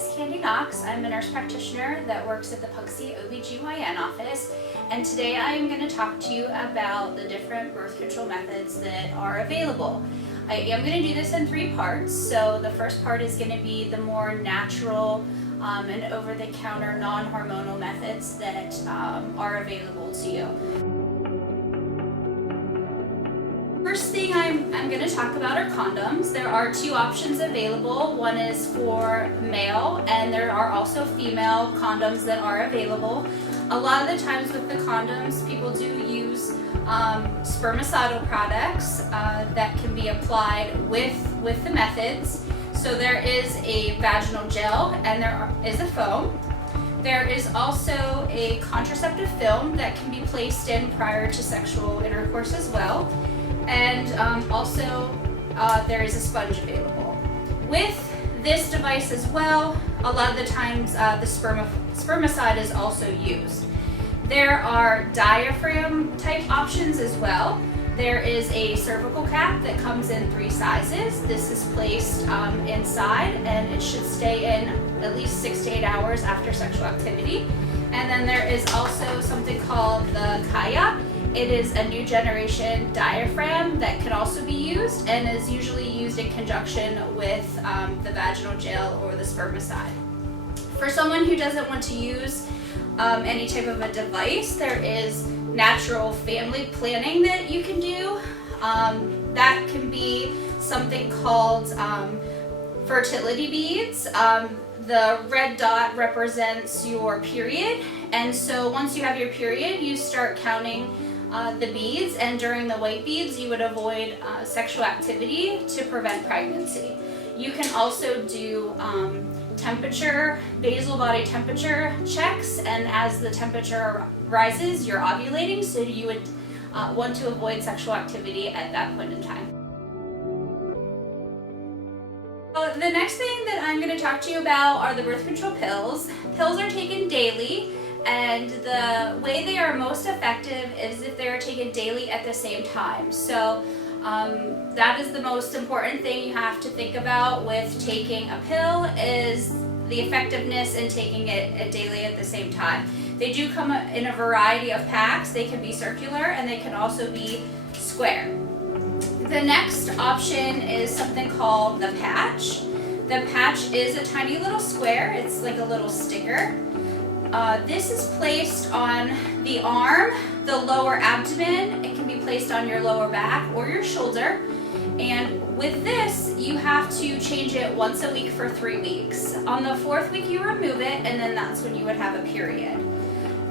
is Candy Knox. I'm a nurse practitioner that works at the Pugsy OBGYN office, and today I am going to talk to you about the different birth control methods that are available. I am going to do this in 3 parts. So the first part is going to be the more natural and over-the-counter non-hormonal methods that are available to you. First thing I'm going to talk about are condoms. There are 2 options available. One is for male, and there are also female condoms that are available. A lot of the times with the condoms, people do use spermicidal products that can be applied with the methods. So there is a vaginal gel and there is a foam. There is also a contraceptive film that can be placed in prior to sexual intercourse as well. And also there is a sponge available. With this device as well, a lot of the times the spermicide is also used. There are diaphragm type options as well. There is a cervical cap that comes in 3 sizes. This is placed inside, and it should stay in at least 6 to 8 hours after sexual activity. And then there is also something called the Kaya. It is a new generation diaphragm that can also be used and is usually used in conjunction with the vaginal gel or the spermicide. For someone who doesn't want to use any type of a device, there is natural family planning that you can do. That can be something called fertility beads. The red dot represents your period, and so once you have your period, you start counting the beads, and during the white beads you would avoid sexual activity to prevent pregnancy. You can also do temperature, basal body temperature checks, and as the temperature rises, you're ovulating, so you would want to avoid sexual activity at that point in time. The next thing that I'm going to talk to you about are the birth control pills. Pills are taken daily, and the way they are most effective is if they are taken daily at the same time. So that is the most important thing you have to think about with taking a pill, is the effectiveness in taking it daily at the same time. They do come in a variety of packs. They can be circular and they can also be square. The next option is something called the patch. The patch is a tiny little square. It's like a little sticker. This is placed on the arm, the lower abdomen. It can be placed on your lower back or your shoulder. And with this, you have to change it once a week for 3 weeks. On the 4th week, you remove it, and then that's when you would have a period.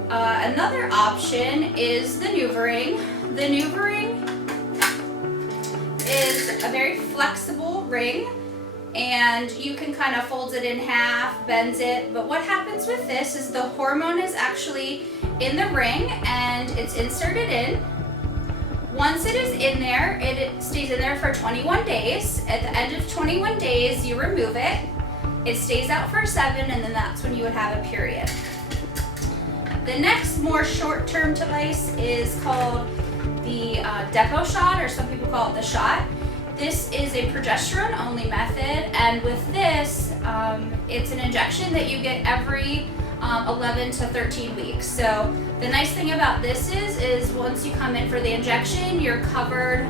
Another option is the NuvaRing. The NuvaRing is a very flexible ring, and you can kind of fold it in half, bend it, but what happens with this is the hormone is actually in the ring and it's inserted in. Once it is in there, it stays in there for 21 days. At the end of 21 days, you remove it. It stays out for 7, and then that's when you would have a period. The next more short-term device is called the Depo shot, or some people call it the shot. This is a progesterone-only method, and with this, it's an injection that you get every 11 to 13 weeks. So the nice thing about this is once you come in for the injection, you're covered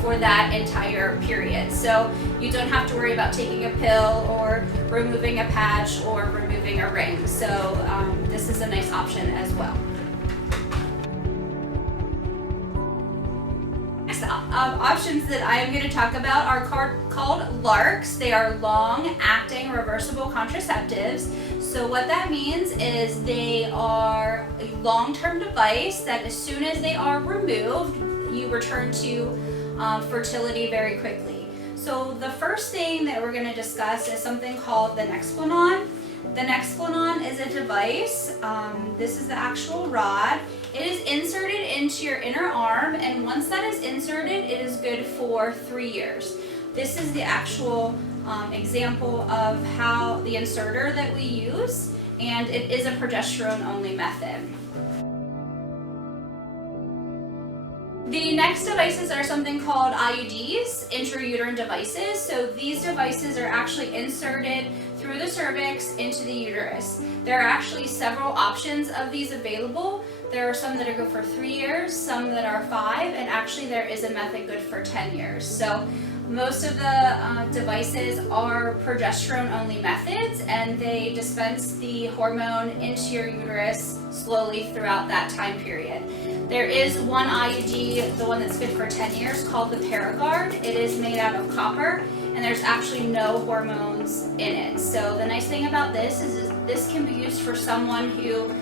for that entire period. So you don't have to worry about taking a pill or removing a patch or removing a ring. So this is a nice option as well. Options that I am going to talk about are called LARCs. They are long-acting reversible contraceptives. So what that means is they are a long-term device that as soon as they are removed, you return to fertility very quickly. So the first thing that we're going to discuss is something called the Nexplanon. The Nexplanon is a device. This is the actual rod. It is inserted into your inner arm, and once that is inserted, it is good for 3 years. This is the actual example of how the inserter that we use, and it is a progesterone-only method. The next devices are something called IUDs, intrauterine devices. So these devices are actually inserted through the cervix into the uterus. There are actually several options of these available. There are some that are good for 3 years, some that are 5, and actually there is a method good for 10 years. So most of the devices are progesterone-only methods, and they dispense the hormone into your uterus slowly throughout that time period. There is one IUD, the one that's good for 10 years, called the Paragard. It is made out of copper, and there's actually no hormones in it. So the nice thing about this is this can be used for someone who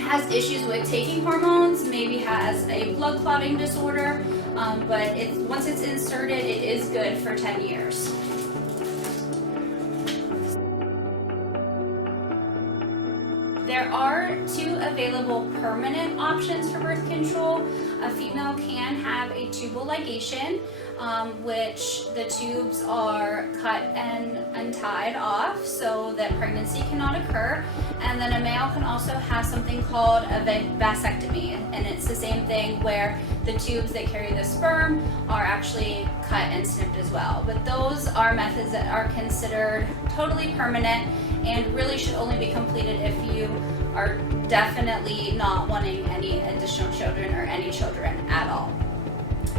has issues with taking hormones, maybe has a blood clotting disorder, but once it's inserted, it is good for 10 years. There are 2 available permanent options for birth control. A female can have a tubal ligation, which the tubes are cut and untied off so that pregnancy cannot occur. And then a male can also have something called a vasectomy, and it's the same thing where the tubes that carry the sperm are actually cut and snipped as well. But those are methods that are considered totally permanent and really should only be completed if you are definitely not wanting any additional children or any children at all.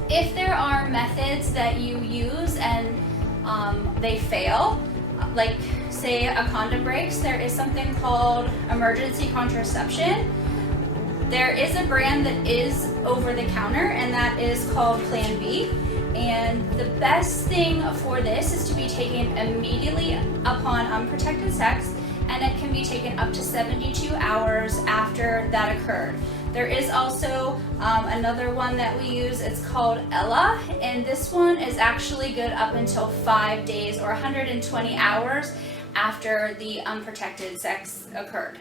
If there are methods that you use and they fail, like say a condom breaks, there is something called emergency contraception. There is a brand that is over the counter, and that is called Plan B. And the best thing for this is to be taken immediately upon unprotected sex, and it can be taken up to 72 hours after that occurred. There is also another one that we use, it's called Ella, and this one is actually good up until 5 days or 120 hours after the unprotected sex occurred.